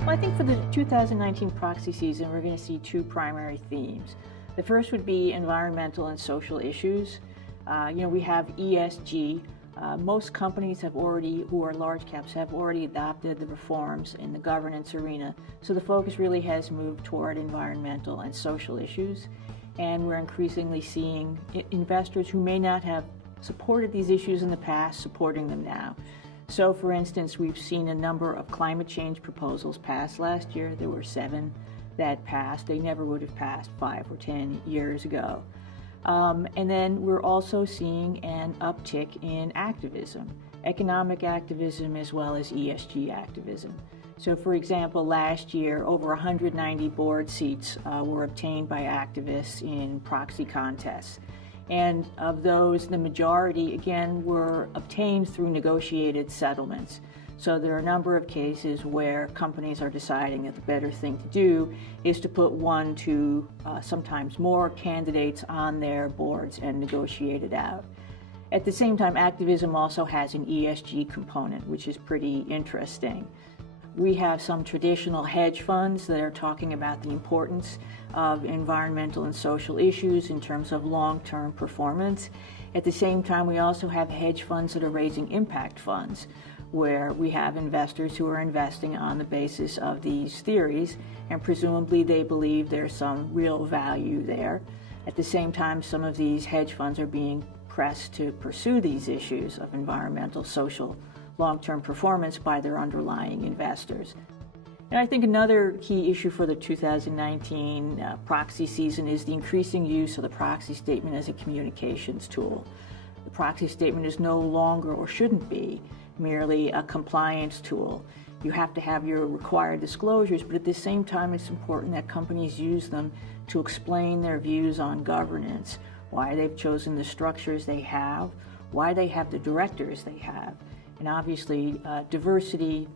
Well, I think for the 2019 proxy season, we're going to see two primary themes. The first would be environmental and social issues. We have ESG. Most companies who are large caps, have already adopted the reforms in the governance arena. So the focus really has moved toward environmental and social issues. And we're increasingly seeing investors who may not have supported these issues in the past, supporting them now. So, for instance, we've seen a number of climate change proposals pass last year. There were 7 that passed. They never would have passed 5 or 10 years ago. And then we're also seeing an uptick in activism, economic activism as well as ESG activism. So, for example, last year, over 190 board seats were obtained by activists in proxy contests. And of those, the majority, again, were obtained through negotiated settlements. So there are a number of cases where companies are deciding that the better thing to do is to put 1 to sometimes more candidates on their boards and negotiate it out. At the same time, activism also has an ESG component, which is pretty interesting. We have some traditional hedge funds that are talking about the importance of environmental and social issues in terms of long-term performance. At the same time, we also have hedge funds that are raising impact funds, where we have investors who are investing on the basis of these theories, and presumably they believe there's some real value there. At the same time, some of these hedge funds are being pressed to pursue these issues of environmental, social, long-term performance by their underlying investors. And I think another key issue for the 2019 proxy season is the increasing use of the proxy statement as a communications tool. The proxy statement is no longer, or shouldn't be, merely a compliance tool. You have to have your required disclosures, but at the same time it's important that companies use them to explain their views on governance, why they've chosen the structures they have, why they have the directors they have. And obviously, diversity,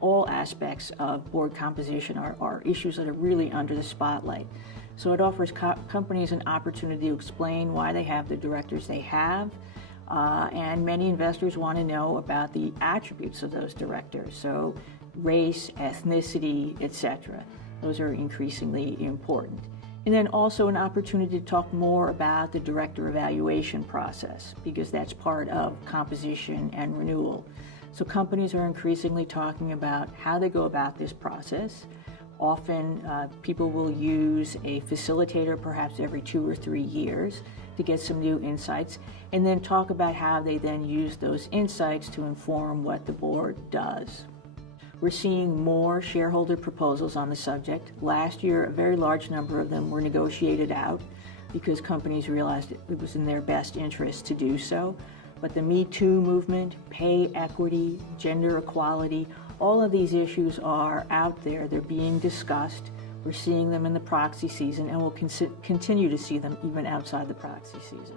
all aspects of board composition are issues that are really under the spotlight. So it offers companies an opportunity to explain why they have the directors they have, and many investors want to know about the attributes of those directors, so race, ethnicity, etc. Those are increasingly important. And then also an opportunity to talk more about the director evaluation process, because that's part of composition and renewal. So companies are increasingly talking about how they go about this process. Often people will use a facilitator perhaps every 2 or 3 years to get some new insights, and then talk about how they then use those insights to inform what the board does. We're seeing more shareholder proposals on the subject. Last year, a very large number of them were negotiated out because companies realized it was in their best interest to do so. But the Me Too movement, pay equity, gender equality, all of these issues are out there. They're being discussed. We're seeing them in the proxy season, and we'll continue to see them even outside the proxy season.